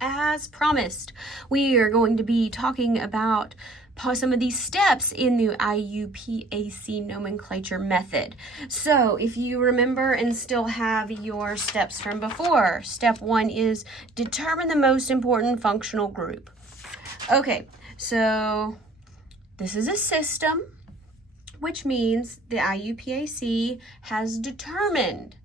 As promised, we are going to be talking about some of these steps in the IUPAC nomenclature method. So if you remember and still have your steps from before, step 1 is determine the most important functional group. Okay, so this is a system, which means the IUPAC has determined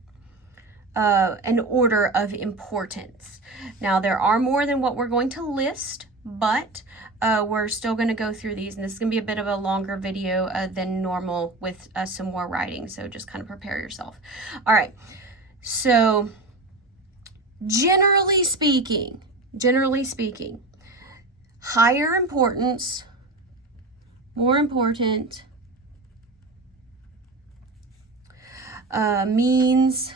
an order of importance. Now, there are more than what we're going to list, but we're still going to go through these, and this is going to be a bit of a longer video than normal with some more writing, so just kind of prepare yourself. All right, so generally speaking, higher importance, more important, means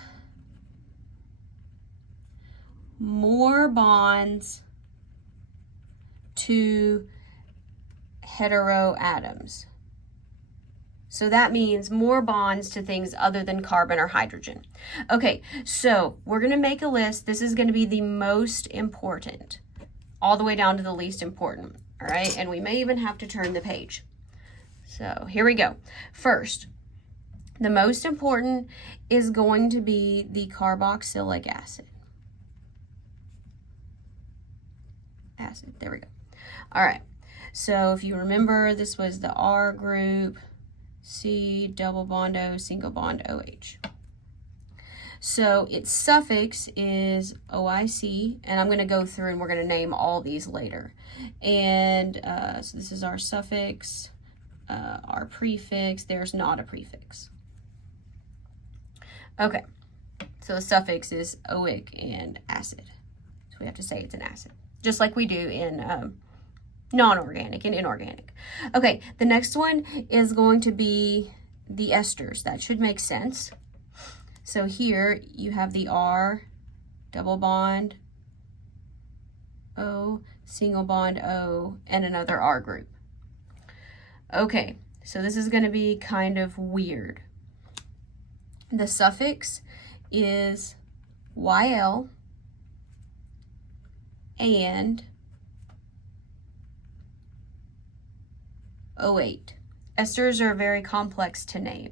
more bonds to heteroatoms. So that means more bonds to things other than carbon or hydrogen. Okay, so we're going to make a list. This is going to be the most important, all the way down to the least important. All right, and we may even have to turn the page. So here we go. First, the most important is going to be the carboxylic acid. There we go. All right, so if you remember, this was the R group, C, double bond O, single bond OH. So its suffix is OIC, and I'm going to go through and we're going to name all these later. And so this is our suffix, our prefix. There's not a prefix. Okay, so the suffix is oic and acid. So we have to say it's an acid, just like we do in non-organic and inorganic. Okay, the next one is going to be the esters. That should make sense. So here you have the R, double bond O, single bond O, and another R group. Okay, so this is going to be kind of weird. The suffix is YL and O8. Esters are very complex to name.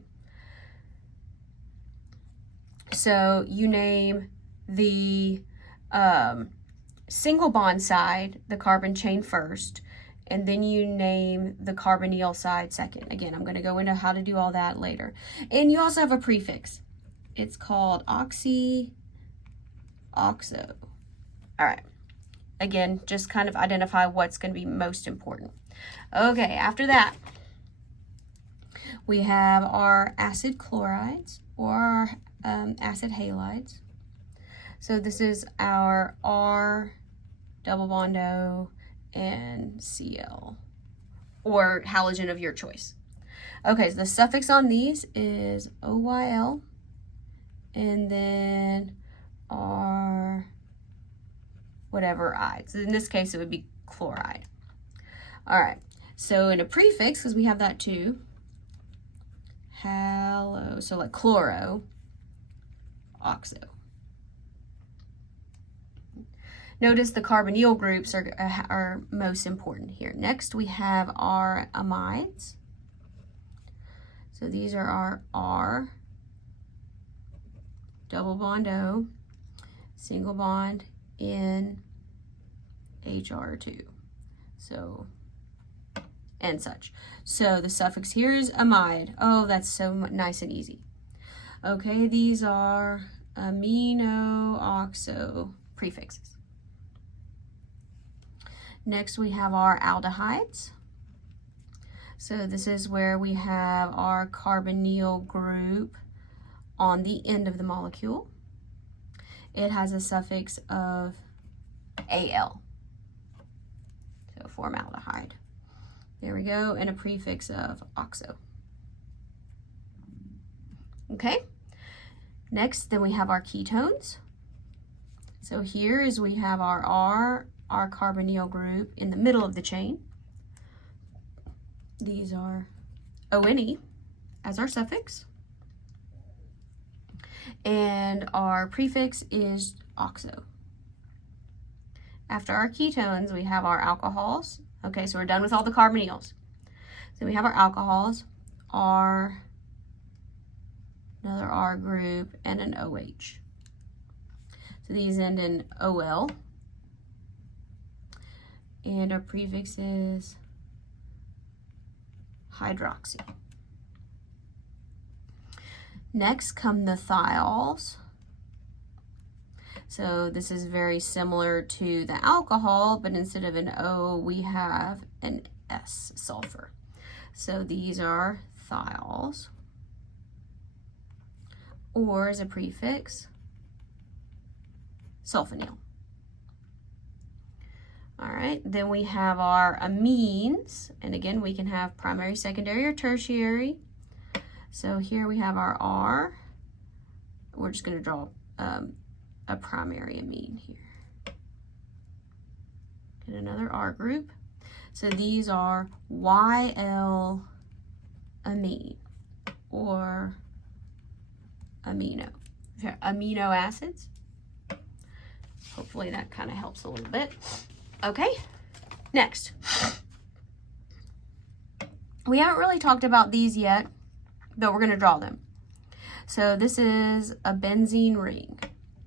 So you name the single bond side, the carbon chain first, and then you name the carbonyl side second. Again, I'm going to go into how to do all that later. And you also have a prefix. It's called oxy, oxo. All right. Again, just kind of identify what's going to be most important. Okay, after that, we have our acid chlorides or our acid halides. So this is our R, double bond O, and Cl, or halogen of your choice. Okay, so the suffix on these is OYL, and then R, whatever I. So in this case, it would be chloride. All right, so in a prefix, because we have that too, halo, so like chloro, oxo. Notice the carbonyl groups are most important here. Next, we have our amides. So these are our R, double bond O, single bond N, HR2. So, and such. So the suffix here is amide. Oh, that's so nice and easy. Okay, these are amino-oxo prefixes. Next, we have our aldehydes. So this is where we have our carbonyl group on the end of the molecule. It has a suffix of Al, so formaldehyde. There we go, and a prefix of oxo. Okay, next then we have our ketones. So here is we have our R, our carbonyl group in the middle of the chain. These are ONE as our suffix. And our prefix is oxo. After our ketones, we have our alcohols. Okay, so we're done with all the carbonyls. So we have our alcohols, R, another R group, and an OH. So these end in OL. And our prefix is hydroxy. Next come the thiols. So this is very similar to the alcohol, but instead of an O, we have an S, sulfur. So these are thiols, or as a prefix, sulfonyl. All right, then we have our amines, and again, we can have primary, secondary, or tertiary. So here we have our R. We're just going to draw a primary amine here. And another R group. So these are YL amine, or amino acids. Hopefully that kind of helps a little bit. Okay, next. We haven't really talked about these yet, but we're going to draw them. So this is a benzene ring.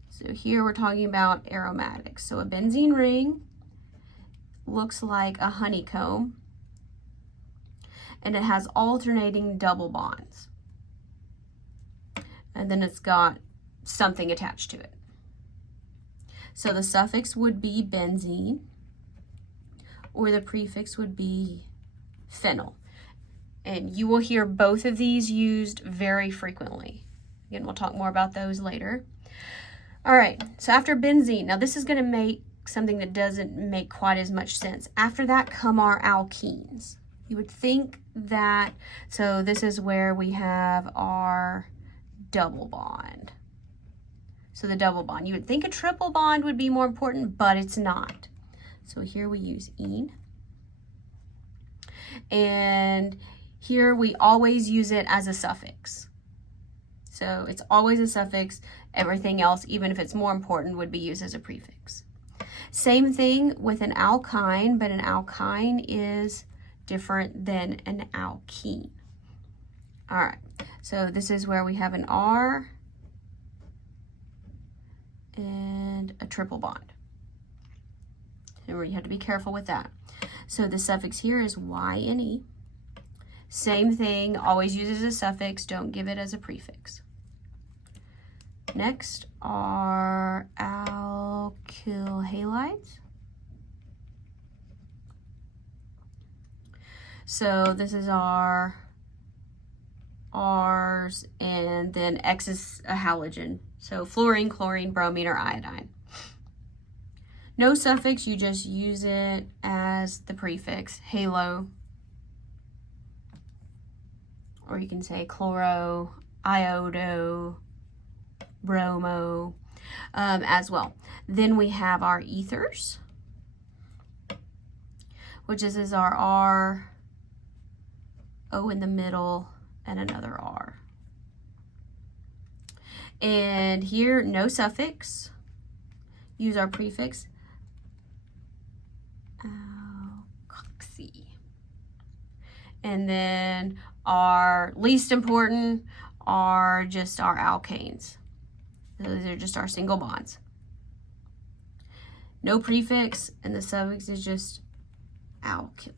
So here we're talking about aromatics. So a benzene ring looks like a honeycomb, and it has alternating double bonds. And then it's got something attached to it. So the suffix would be benzene, or the prefix would be phenyl. And you will hear both of these used very frequently. Again, we'll talk more about those later. All right, so after benzene, now this is going to make something that doesn't make quite as much sense. After that come our alkenes. You would think that, so this is where we have our double bond. So the double bond, you would think a triple bond would be more important, but it's not. So here we use ene. And here we always use it as a suffix. So it's always a suffix. Everything else, even if it's more important, would be used as a prefix. Same thing with an alkyne, but an alkyne is different than an alkene. All right, so this is where we have an R and a triple bond. Remember, you have to be careful with that. So the suffix here is YNE. Same thing, always use it as a suffix, don't give it as a prefix. Next are alkyl halides. So this is our R's, and then X is a halogen. So fluorine, chlorine, bromine, or iodine. No suffix, you just use it as the prefix, halo. Or you can say chloro, iodo, bromo, as well. Then we have our ethers, which is our R, O in the middle, and another R. And here, no suffix, use our prefix, alkoxy. And then our least important are just our alkanes. Those are just our single bonds. No prefix, and the suffix is just alkyl.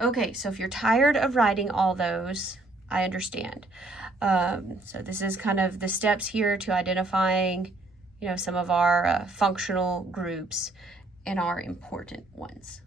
Okay, so if you're tired of writing all those, I understand. So this is kind of the steps here to identifying, some of our functional groups and our important ones.